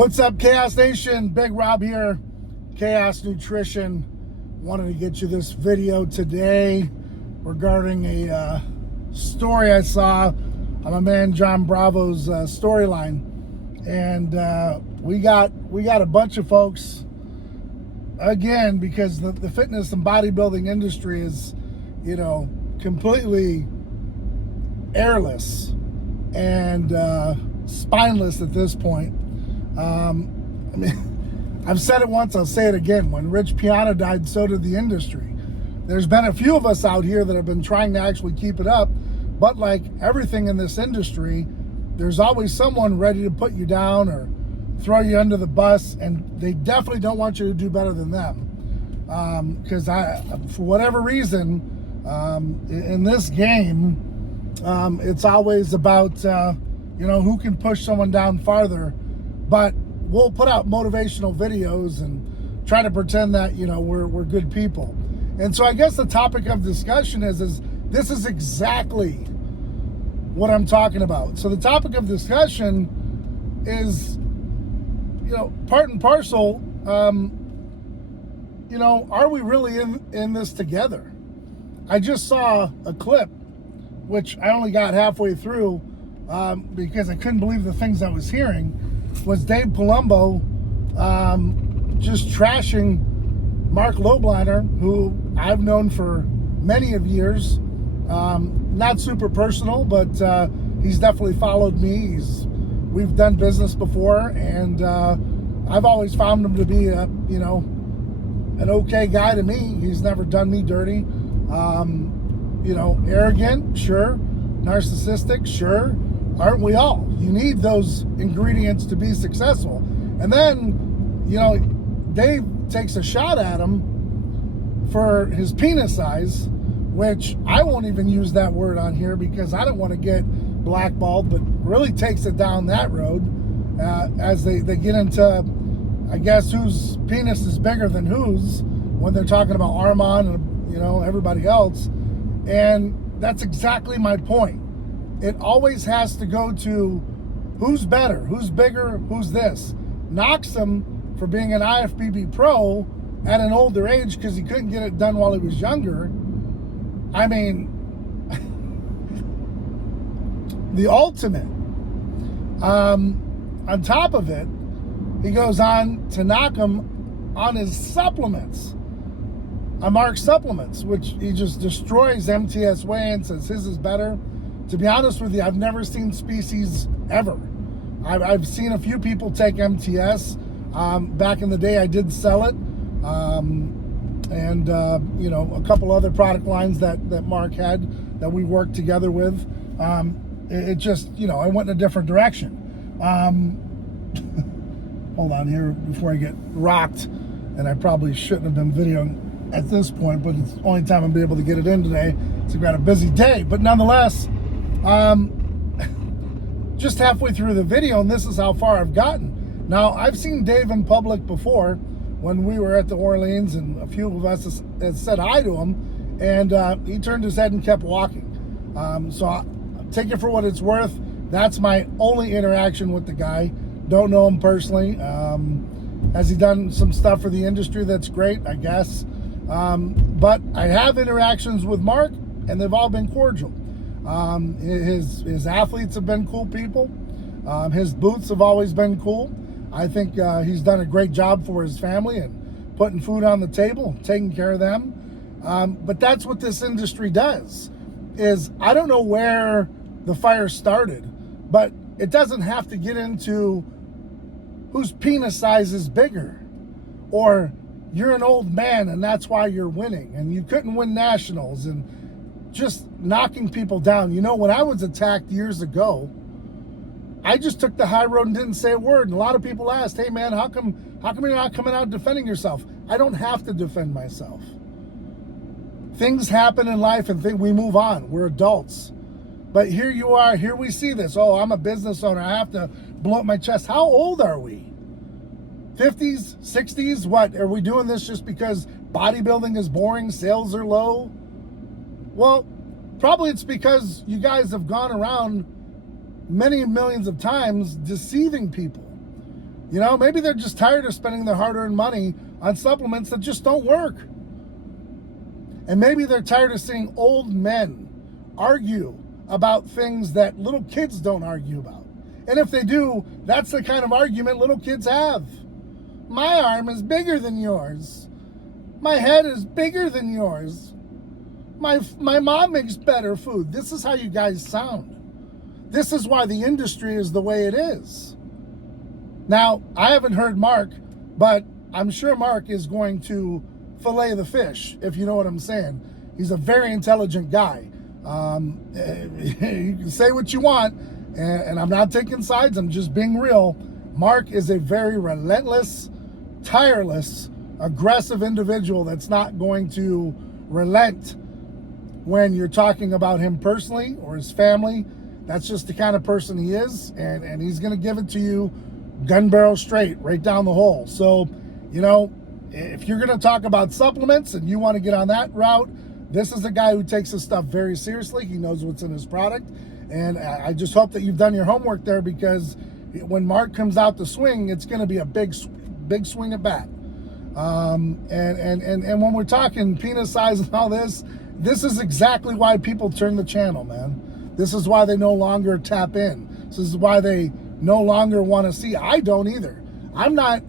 What's up, Chaos Nation? Big Rob here, Chaos Nutrition. Wanted to get you this video today regarding a story I saw on my man John Bravo's storyline, and we got a bunch of folks again because the fitness and bodybuilding industry is, completely airless and spineless at this point. I've said it once, I'll say it again. When Rich Piana died, so did the industry. There's been a few of us out here that have been trying to actually keep it up, but like everything in this industry, there's always someone ready to put you down or throw you under the bus, and they definitely don't want you to do better than them. Because for whatever reason, in this game, it's always about, who can push someone down farther. But we'll put out motivational videos and try to pretend that, we're good people. And so I guess the topic of discussion is this is exactly what I'm talking about. So the topic of discussion is, part and parcel, are we really in this together? I just saw a clip, which I only got halfway through because I couldn't believe the things I was hearing, was Dave Palumbo just trashing Marc Lobliner, who I've known for many of years. Not super personal, but he's definitely followed me. We've done business before, and I've always found him to be an okay guy to me. He's never done me dirty. Arrogant, sure. Narcissistic, sure. Aren't we all? You need those ingredients to be successful. And then, Dave takes a shot at him for his penis size, which I won't even use that word on here because I don't want to get blackballed, but really takes it down that road as they get into, I guess, whose penis is bigger than whose when they're talking about Armand and, everybody else. And that's exactly my point. It always has to go to who's better, who's bigger, who's this. Knocks him for being an IFBB pro at an older age because he couldn't get it done while he was younger. I mean, the ultimate. On top of it, he goes on to knock him on his supplements, on Marc's supplements, which he just destroys MTS Whey and says his is better. To be honest with you, I've never seen Species ever. I've seen a few people take MTS. Back in the day, I did sell it. And a couple other product lines that Marc had that we worked together with. It just, I went in a different direction. Hold on here before I get rocked. And I probably shouldn't have been videoing at this point, but it's the only time I'll be able to get it in today. So I've got a busy day. But nonetheless, just halfway through the video, and this is how far I've gotten. Now, I've seen Dave in public before when we were at the Orleans, and a few of us had said hi to him, and he turned his head and kept walking. So I'll take it for what it's worth. That's my only interaction with the guy. Don't know him personally. Has he done some stuff for the industry? That's great, I guess. But I have interactions with Marc, and they've all been cordial. His athletes have been cool people. His booths have always been cool. I think he's done a great job for his family and putting food on the table, taking care of them. But that's what this industry does. I don't know where the fire started, but it doesn't have to get into whose penis size is bigger, or you're an old man and that's why you're winning and you couldn't win nationals, and just knocking people down. When I was attacked years ago, I just took the high road and didn't say a word. And a lot of people asked, hey man, how come you're not coming out defending yourself? I don't have to defend myself. Things happen in life and we move on. We're adults. But here you are, here we see this. Oh, I'm a business owner. I have to blow up my chest. How old are we? 50s, 60s? What? Are we doing this just because bodybuilding is boring, sales are low? Well, probably it's because you guys have gone around many millions of times deceiving people. You know, maybe they're just tired of spending their hard-earned money on supplements that just don't work. And maybe they're tired of seeing old men argue about things that little kids don't argue about. And if they do, that's the kind of argument little kids have. My arm is bigger than yours. My head is bigger than yours. My mom makes better food. This is how you guys sound. This is why the industry is the way it is. Now, I haven't heard Marc, but I'm sure Marc is going to fillet the fish, if you know what I'm saying. He's a very intelligent guy. You can say what you want, and I'm not taking sides, I'm just being real. Marc is a very relentless, tireless, aggressive individual that's not going to relent when you're talking about him personally or his family. That's just the kind of person he is, and he's going to give it to you gun barrel straight, right down the hole. So, you know, if you're going to talk about supplements and you want to get on that route, this is a guy who takes his stuff very seriously. He knows what's in his product, and I just hope that you've done your homework there, because when Marc comes out to swing, it's going to be a big swing at bat. And when we're talking penis size and all this is exactly why people turn the channel, man. This is why they no longer tap in. This is why they no longer want to see. I don't either. I'm not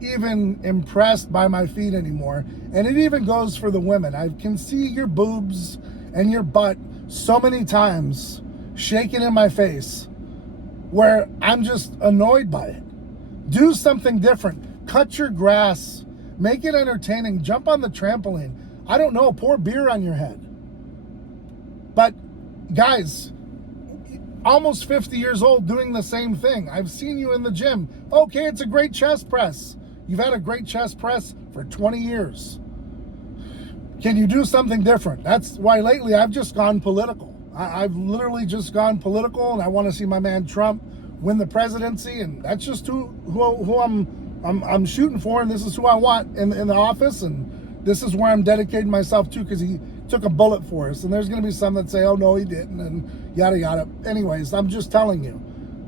even impressed by my feet anymore. And it even goes for the women. I can see your boobs and your butt so many times shaking in my face where I'm just annoyed by it. Do something different. Cut your grass. Make it entertaining. Jump on the trampoline. I don't know, pour beer on your head. But guys, almost 50 years old doing the same thing. I've seen you in the gym. Okay, it's a great chest press. You've had a great chest press for 20 years. Can you do something different? That's why lately I've just gone political. I've literally just gone political, and I want to see my man Trump win the presidency, and that's just who I'm shooting for, and this is who I want in the office, and this is where I'm dedicating myself to, because he took a bullet for us. And there's going to be some that say, oh no, he didn't, and yada yada. Anyways, I'm just telling you,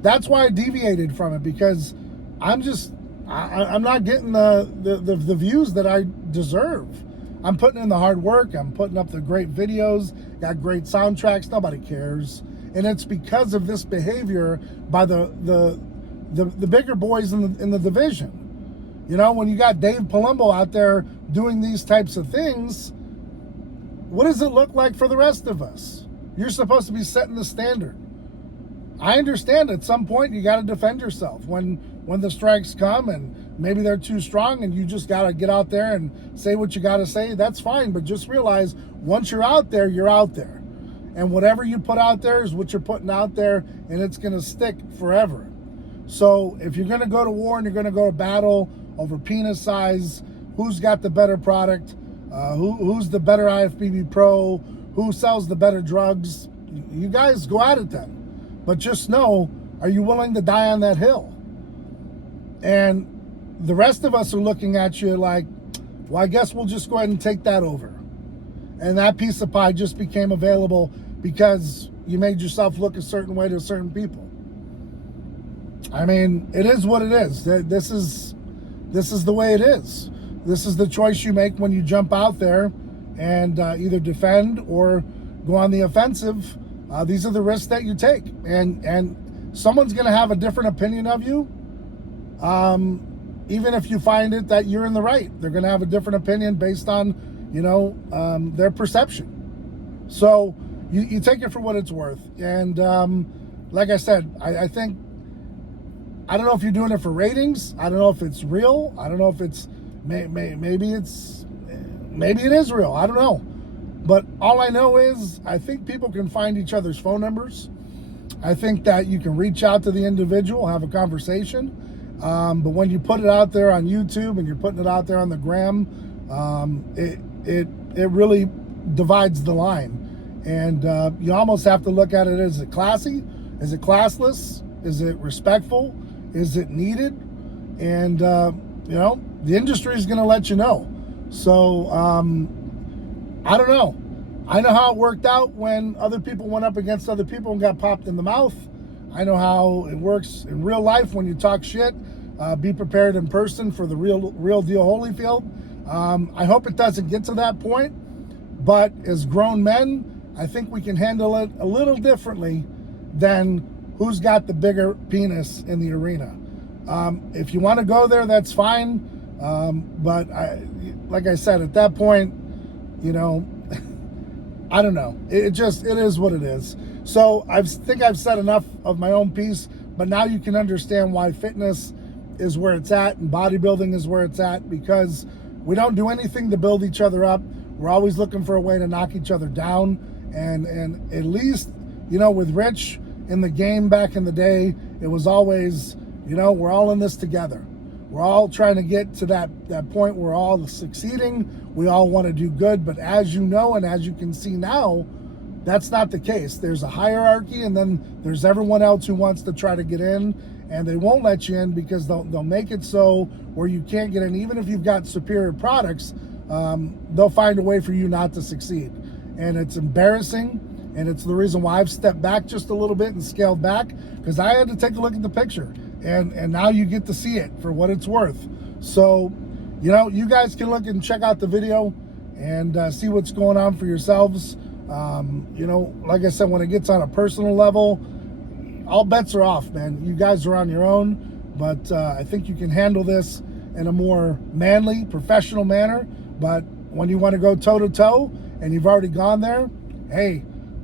that's why I deviated from it, because I'm not getting the views that I deserve. I'm putting in the hard work. I'm putting up the great videos, got great soundtracks. Nobody cares. And it's because of this behavior by the bigger boys in the division. You know, when you got Dave Palumbo out there doing these types of things, what does it look like for the rest of us? You're supposed to be setting the standard. I understand at some point you got to defend yourself when the strikes come and maybe they're too strong and you just got to get out there and say what you got to say. That's fine, but just realize once you're out there, you're out there. And whatever you put out there is what you're putting out there, and it's going to stick forever. So if you're going to go to war and you're going to go to battle over penis size, who's got the better product, who's the better IFBB pro, who sells the better drugs, you guys go at it then. But just know, are you willing to die on that hill? And the rest of us are looking at you like, well, I guess we'll just go ahead and take that over. And that piece of pie just became available because you made yourself look a certain way to certain people. I mean, it is what it is. This is the way it is. This is the choice you make when you jump out there and either defend or go on the offensive. These are the risks that you take. And someone's going to have a different opinion of you. Even if you find it that you're in the right, they're going to have a different opinion based on, their perception. So you take it for what it's worth. And like I said, I think, I don't know if you're doing it for ratings. I don't know if it's real. I don't know if it's, maybe it is real. I don't know. But all I know is I think people can find each other's phone numbers. I think that you can reach out to the individual, have a conversation. But when you put it out there on YouTube and you're putting it out there on the gram, it really divides the line. And you almost have to look at it, is it classy? Is it classless? Is it respectful? Is it needed? And, the industry is going to let you know. So, I don't know. I know how it worked out when other people went up against other people and got popped in the mouth. I know how it works in real life when you talk shit. Be prepared in person for the real deal Holyfield. I hope it doesn't get to that point, but as grown men, I think we can handle it a little differently than who's got the bigger penis in the arena. If you want to go there, that's fine. But like I said, at that point, you know, I don't know. It is what it is. So I think I've said enough of my own piece, but now you can understand why fitness is where it's at and bodybuilding is where it's at, because we don't do anything to build each other up. We're always looking for a way to knock each other down. And at least, you know, with Rich in the game back in the day, it was always, you know, we're all in this together. We're all trying to get to that point where we're all succeeding. We all want to do good. But as you know, and as you can see now, that's not the case. There's a hierarchy, and then there's everyone else who wants to try to get in, and they won't let you in because they'll make it so where you can't get in. Even if you've got superior products, they'll find a way for you not to succeed. And it's embarrassing, and it's the reason why I've stepped back just a little bit and scaled back, because I had to take a look at the picture, and now you get to see it for what it's worth. So, you know, you guys can look and check out the video and see what's going on for yourselves. You know, like I said, when it gets on a personal level, all bets are off, man. You guys are on your own, but I think you can handle this in a more manly, professional manner. But when you want to go toe-to-toe, and you've already gone there, hey,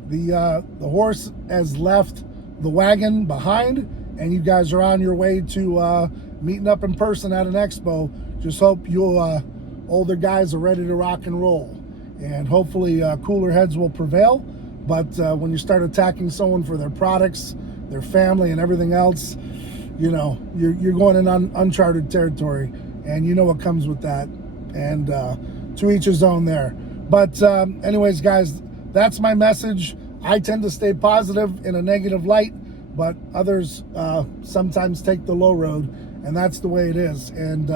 the horse has left the wagon behind, and you guys are on your way to meeting up in person at an expo. Just hope you older guys are ready to rock and roll, and hopefully cooler heads will prevail. But when you start attacking someone for their products, their family, and everything else, you know, you're going in uncharted territory, and you know what comes with that. And to each his own there. But anyways, guys, that's my message. I tend to stay positive in a negative light, but others sometimes take the low road, and that's the way it is. And,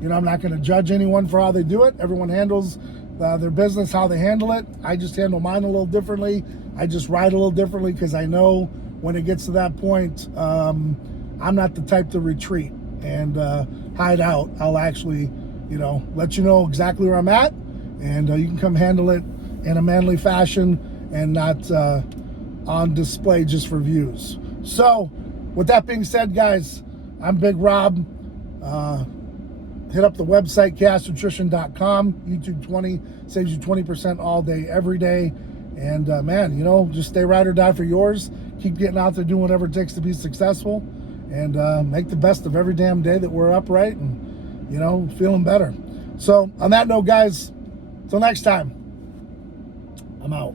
you know, I'm not going to judge anyone for how they do it. Everyone handles their business how they handle it. I just handle mine a little differently. I just ride a little differently because I know when it gets to that point, I'm not the type to retreat and hide out. I'll actually, you know, let you know exactly where I'm at, and you can come handle it in a manly fashion and not on display just for views. So with that being said, guys, I'm Big Rob. Hit up the website, chaosnutrition.com. YouTube 20 saves you 20% all day, every day. And man, you know, just stay ride or die for yours. Keep getting out there, doing whatever it takes to be successful, and make the best of every damn day that we're upright and, you know, feeling better. So on that note, guys, till next time, I'm out.